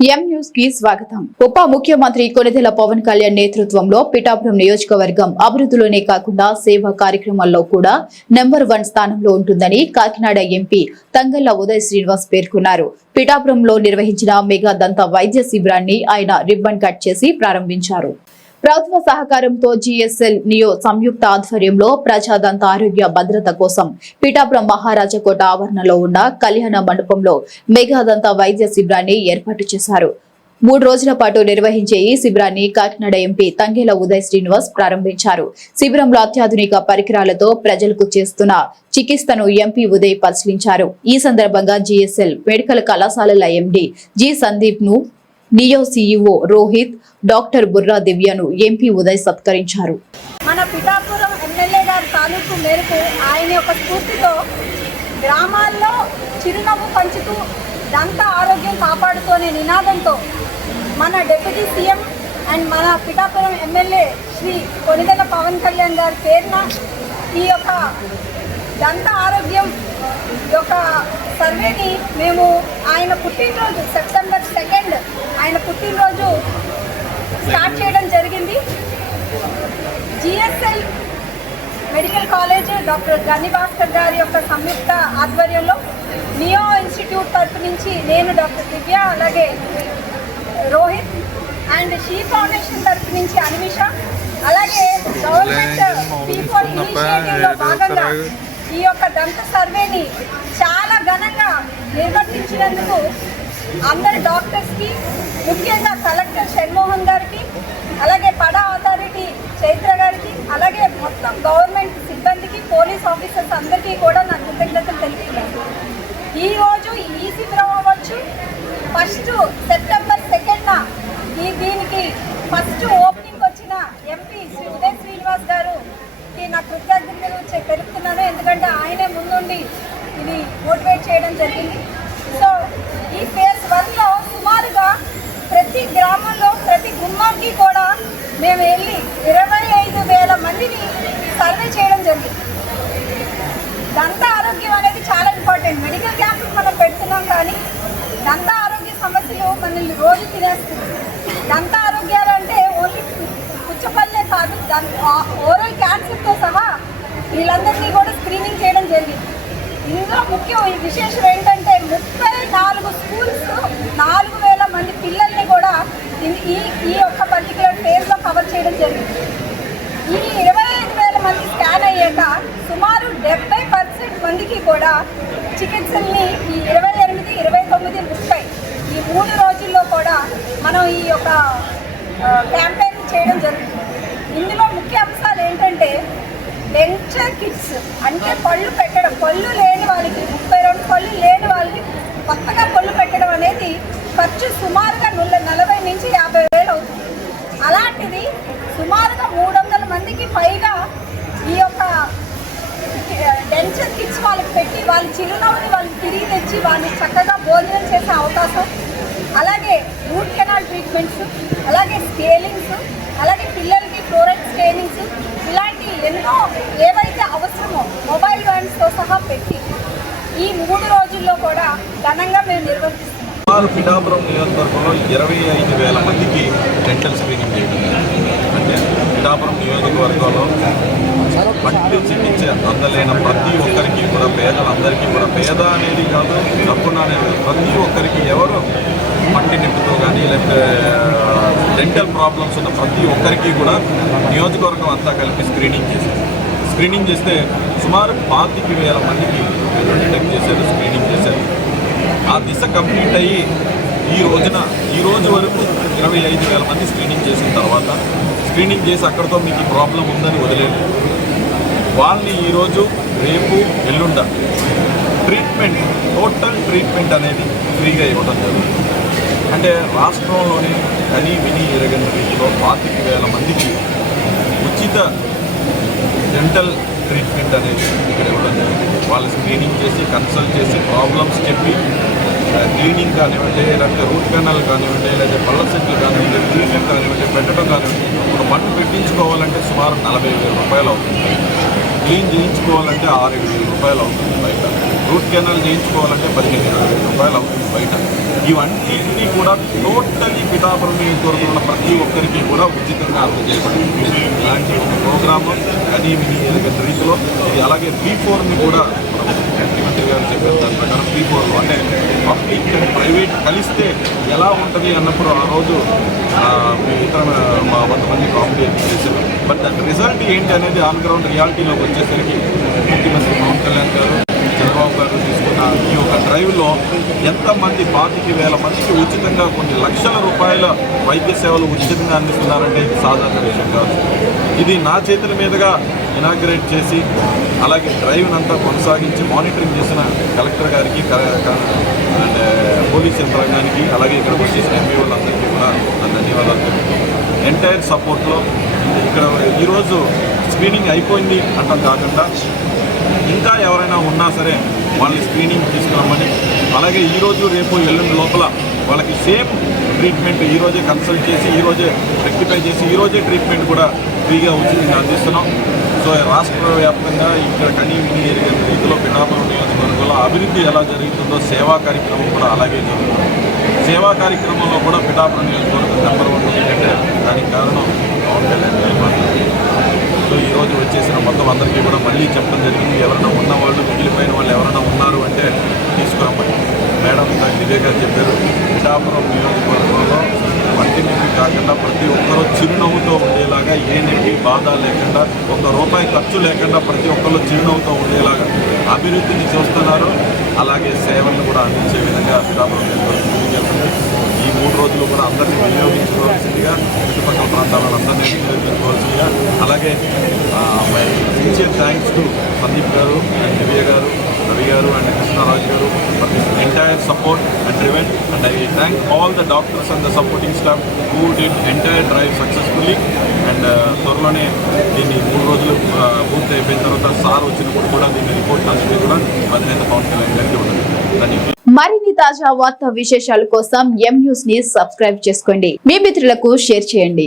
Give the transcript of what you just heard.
ఎం న్యూస్కి స్వాగతం. ఉప ముఖ్యమంత్రి కొనిదెల పవన్ కళ్యాణ్ నేతృత్వంలో పిఠాపురం నియోజకవర్గం అభివృద్ధిలోనే కాకుండా సేవా కార్యక్రమాల్లో కూడా నెంబర్ వన్ స్థానంలో ఉంటుందని కాకినాడ ఎంపీ తంగళ్ళ ఉదయ్ శ్రీనివాస్ పేర్కొన్నారు. పిఠాపురంలో నిర్వహించిన మెగా దంత వైద్య శిబిరాన్ని ఆయన రిబ్బన్ కట్ చేసి ప్రారంభించారు. ప్రభుత్వ సహకారంతో జిఎస్ఎల్ నియో సంయుక్త ఆధ్వర్యంలో ప్రజాదంత ఆరోగ్య భద్రత కోసం పిఠాపురం మహారాజకోట ఆవరణలో ఉన్న కళ్యాణ మండపంలో మేఘాదంత వైద్య శిబిరాన్ని ఏర్పాటు చేశారు. మూడు రోజుల పాటు నిర్వహించే ఈ శిబిరాన్ని కాకినాడ ఎంపీ తంగేల ఉదయ్ శ్రీనివాస్ ప్రారంభించారు. శిబిరంలో అత్యాధునిక పరికరాలతో ప్రజలకు చేస్తున్న చికిత్సను ఎంపీ ఉదయ్ పరిశీలించారు. ఈ సందర్భంగా జిఎస్ఎల్ మెడికల్ కళాశాలల MD G సందీప్ను neo CEO Rohit doctor Burra దివ్యను MP Uday సత్కరించారు. మన పిఠాపురం ఎమ్మెల్యే గారి తాలూకు మేరకు ఆయన యొక్క స్ఫూర్తితో గ్రామాల్లో చిరునవ్వు పంచుతూ దంత ఆరోగ్యం కాపాడుతూనే నినాదంతో మన డిప్యూటీ సీఎం అండ్ మన పిఠాపురం ఎమ్మెల్యే శ్రీ కొనిదెల పవన్ కళ్యాణ్ గారి పేరున ఈ యొక్క దంత ఆరోగ్యం యొక్క సర్వేని మేము ఆయన పుట్టినరోజు సెప్టెంబర్ సెకండ్ ఆయన పుట్టినరోజు స్టార్ట్ చేయడం జరిగింది. జిఎస్ఎల్ మెడికల్ కాలేజ్ డాక్టర్ గని భాస్కర్ గారి యొక్క సంయుక్త ఆధ్వర్యంలో నియో ఇన్స్టిట్యూట్ తరపు నుంచి నేను డాక్టర్ దివ్య అలాగే రోహిత్ అండ్ షీ ఫౌండేషన్ తరపు నుంచి అన్విష అలాగే గవర్నమెంట్ పీ ఫోర్ ఇనిషియేటివ్లో భాగంగా ఈ యొక్క దంత సర్వేని చాలా ఘనంగా నిర్వర్తించినందుకు అందరి డాక్టర్స్కి ముఖ్యంగా కలెక్టర్ షణ్మోహన్ గారికి అలాగే పడా అథారిటీ చైత్ర గారికి అలాగే మొత్తం గవర్నమెంట్ సిబ్బందికి పోలీస్ ఆఫీసర్స్ అందరికీ కూడా నా కృతజ్ఞతలు తెలుపుతున్నాను ఈరోజు ఈ శిబిరం అవ్వచ్చు ఫస్ట్ సెప్టెంబర్ సెకండ్న ఈ దీనికి ఫస్ట్ ఓపెనింగ్ వచ్చిన ఎంపీ శ్రీ ఉదయ్ శ్రీనివాస్ గారు కి నా కృతజ్ఞతలు తెలుపుతున్నాను. ఎందుకంటే ఆయనే ముందుండి ఇది మోటివేట్ చేయడం జరిగింది. సో ఈ ఫేజ్ వన్లో సుమారుగా ప్రతి గ్రామంలో ప్రతి గుమ్మానికి కూడా మేము వెళ్ళి ఇరవై ఐదు వేల మందిని సర్వే చేయడం జరిగింది. దంత ఆరోగ్యం అనేది చాలా ఇంపార్టెంట్. మెడికల్ క్యాంపులు మనం పెడుతున్నాం కానీ దంత ఆరోగ్య సమస్యలు మనల్ని రోజు తినేస్తుంది దంత దాని ఓరల్ క్యాన్సర్తో సహా వీళ్ళందరినీ కూడా స్క్రీనింగ్ చేయడం జరిగింది. ఇందులో ఈ విశేషం ఏంటంటే ముప్పై నాలుగు స్కూల్స్ నాలుగు వేల మంది పిల్లల్ని కూడా ఈ- ఈ ఈ యొక్క పర్టికులర్ ఫేజ్లో కవర్ చేయడం జరిగింది. ఈ ఇరవై ఐదు వేల మంది స్కాన్ అయ్యాక సుమారు డెబ్బై పర్సెంట్ మందికి కూడా చికిత్సల్ని ఈ ఇరవై ఎనిమిది ఇరవై తొమ్మిది ముప్పై ఈ మూడు రోజుల్లో కూడా మనం ఈ యొక్క క్యాంపెయిన్ చేయడం జరుగుతుంది ఇందులో ముఖ్య అంశాలు ఏంటంటే డెంచర్ కిట్స్ అంటే పళ్ళు పెట్టడం. పళ్ళు లేని వాళ్ళకి ముప్పై రెండు పళ్ళు లేని వాళ్ళకి కొత్తగా పళ్ళు పెట్టడం అనేది ఖర్చు సుమారుగా నుల్ల నలభై నుంచి యాభై వేలు అవుతుంది. అలాంటిది సుమారుగా మూడు వందల మందికి పైగా ఈ యొక్క డెంచర్ కిట్స్ వాళ్ళకి పెట్టి వాళ్ళ చిరునవ్వుని వాళ్ళకి తిరిగి తెచ్చి వాళ్ళని చక్కగా భోజనం చేసే అవకాశం అలాగే రూట్ కెనాల్ ట్రీట్మెంట్స్ అలాగే స్కేలింగ్స్ అలాగే పిల్లలకి క్లోరైడ్ స్కేలింగ్స్ ఇలాంటి ఎన్నో ఏవైతే అవసరమో మొబైల్ వ్యాన్స్తో సహా పెట్టి ఈ మూడు రోజుల్లో కూడా ఘనంగా మేము నిర్వహిస్తున్నాం సుమారు పిఠాపురం నియోజకవర్గంలో ఇరవై ఐదు వేల మందికి డెంటల్ స్క్రీనింగ్ చేయడం అంటే పిఠాపురం నియోజకవర్గంలో పంటి చికిత్స అందలేని ప్రతి ఒక్కరికి కూడా పేదలందరికీ కూడా పేద అనేది కాదు డబ్బున అనేది ప్రతి ఒక్కరికి ఎవరు మట్టి నొప్పితో కానీ లేకపోతే డెంటల్ ప్రాబ్లమ్స్ ఉన్న ప్రతి ఒక్కరికి కూడా నియోజకవర్గం అంతా కలిపి స్క్రీనింగ్ చేశారు. స్క్రీనింగ్ చేస్తే సుమారు పాతిక వేల మందికి డిటెక్ట్ చేశారు స్క్రీనింగ్ చేశారు ఆ దిశ కంప్లీట్ అయ్యి ఈ రోజున ఈ రోజు వరకు ఇరవై ఐదు వేల మంది స్క్రీనింగ్ చేసిన తర్వాత స్క్రీనింగ్ చేసి అక్కడితో మీకు ప్రాబ్లం ఉందని వదిలేదు వాళ్ళని ఈరోజు రేపు ఎల్లుండ ట్రీట్మెంట్ టోటల్ ట్రీట్మెంట్ అనేది ఫ్రీగా ఇవ్వడం జరుగుతుంది. అంటే రాష్ట్రంలోని కని విని ఎరగని రీతిలో పాతిక వేల మందికి ఉచిత డెంటల్ ట్రీట్మెంట్ అనేది ఇక్కడ ఇవ్వడం జరిగింది. వాళ్ళు స్క్రీనింగ్ చేసి కన్సల్ట్ చేసి ప్రాబ్లమ్స్ చెప్పి క్లీనింగ్ కానివ్వండి లేకపోతే రూట్ కెనాల్ కానివ్వండి లేదా పళ్ళ సెట్లు కానివ్వండి ట్రీట్మెంట్ కానివ్వండి పెట్టడం కానివ్వండి ఒక మట్టు పెట్టించుకోవాలంటే సుమారు నలభై వేల రూపాయలు అవుతుంది. క్లీన్ చేయించుకోవాలంటే ఆరు ఏడు వేల రూపాయలు అవుతుంది బయట. రూట్ కెనాల్ చేయించుకోవాలంటే పదిహేను ఇరవై వేల రూపాయలు అవుతుంది బయట. ఇవన్నింటినీ కూడా టోటలీ పిఠాపురం నియోజకవర్గంలో ఉన్న ప్రతి ఒక్కరికి కూడా ఉచితంగా అందజేయబడింది. ఇలాంటి ఒక ప్రోగ్రాము కనీ విని ఎరగని రీతిలో ఇది అలాగే బీ ఫోర్ని కూడా దాని ప్రకారం పీ ఫోర్ అంటే పబ్లిక్ అండ్ ప్రైవేట్ కలిస్తే ఎలా ఉంటుంది అన్నప్పుడు ఆ రోజు ఇతర మా కొంతమంది మంది కామెడీ చేశారు బట్ దాని రిజల్ట్ ఏంటి అనేది ఆన్ గ్రౌండ్ రియాలిటీలోకి వచ్చేసరికి ముఖ్యమంత్రి పవన్ కళ్యాణ్ గారు చంద్రబాబు గారు తీసుకున్న ఈ యొక్క డ్రైవ్లో ఎంతమంది పాతికి వేల మందికి ఉచితంగా కొన్ని లక్షల రూపాయల వైద్య సేవలు ఉచితంగా అందిస్తున్నారంటే ఇది సాధారణ విషయం కాదు. ఇది నా చేతుల మీదుగా ఇనాగ్రేట్ చేసి అలాగే డ్రైవ్ను అంతా కొనసాగించి మానిటరింగ్ చేసిన కలెక్టర్ గారికి అండ్ పోలీస్ యంత్రాంగానికి అలాగే ఇక్కడికి వచ్చేసిన ఎంపీఓలందరికీ కూడా నా ధన్యవాదాలు తెలుపుతున్నాను. ఎంటైర్ సపోర్ట్లో ఇక్కడ ఈరోజు స్క్రీనింగ్ అయిపోయింది అంటాం కాకుండా ఇంకా ఎవరైనా ఉన్నా సరే వాళ్ళని స్క్రీనింగ్ తీసుకురమ్మని. అలాగే ఈరోజు రేపు ఎల్లుండి లోపల వాళ్ళకి సేమ్ ట్రీట్మెంట్ ఈరోజే కన్సల్ట్ చేసి ఈరోజే రెక్టిఫై చేసి ఈరోజే ట్రీట్మెంట్ కూడా ఫ్రీగా ఉచితంగా అందిస్తున్నాం. సో రాష్ట్ర వ్యాప్తంగా ఇక్కడ కనీ విని రీతిలో పిఠాపురం నియోజకవర్గంలో అభివృద్ధి ఎలా జరుగుతుందో సేవా కార్యక్రమం కూడా అలాగే జరుగుతుంది. సేవా కార్యక్రమంలో కూడా పిఠాపురం నియోజకవర్గం నెంబర్ వన్ ఎందుకంటే దానికి కారణం పవన్ కళ్యాణ్ గారు సో ఈరోజు వచ్చేసిన మొత్తం అందరికీ కూడా మళ్ళీ చెప్పడం జరిగింది. ఎవరైనా ఉన్న వాళ్ళు మిగిలిపోయిన వాళ్ళు ఎవరైనా ఉన్నారు అంటే తీసుకురమ్మని మేడం ఇందాక దివ్య గారు చెప్పారు. పిఠాపురం నియోజకవర్గంలో మట్టి నొప్పి కాకుండా ప్రతి ఒక్కరూ చిరునవ్వుతో ఉండేలాగా ఏ బాధ లేకుండా ఒక్క రూపాయి ఖర్చు లేకుండా ప్రతి ఒక్కరు చిరునవ్వుతో ఉండేలాగా అభివృద్ధిని చూస్తున్నారు. అలాగే సేవలను కూడా అందించే విధంగా పిఠాపురం నియోజకవర్గం ఈ మూడు రోజులు కూడా అందరినీ వినియోగించుకోవాల్సిందిగా చుట్టుపక్కల ప్రాంతాలను అందరినీ వినియోగించుకోవాల్సిందిగా. అలాగే సిన్సియర్ థ్యాంక్స్ టు సందీప్ గారు అండ్ దివ్య గారు రవి గారు అండ్ కృష్ణరాజు గారు for this entire support and riven and I thank all the doctors and the supporting staff who did entire drive successfully and త్వరలోనే దీన్ని మూడు రోజులు పూర్తి అయిపోయిన తర్వాత సార్ వచ్చినప్పుడు కూడా దీన్ని రిపోర్ట్ అందుకే కూడా అధినేత పవన్ కళ్యాణ్ గారికి ఉండదు మరిన్ని తాజా వార్తా విశేషాల కోసం ఎం న్యూస్ని సబ్స్క్రైబ్ చేసుకోండి. మీ మిత్రులకు షేర్ చేయండి.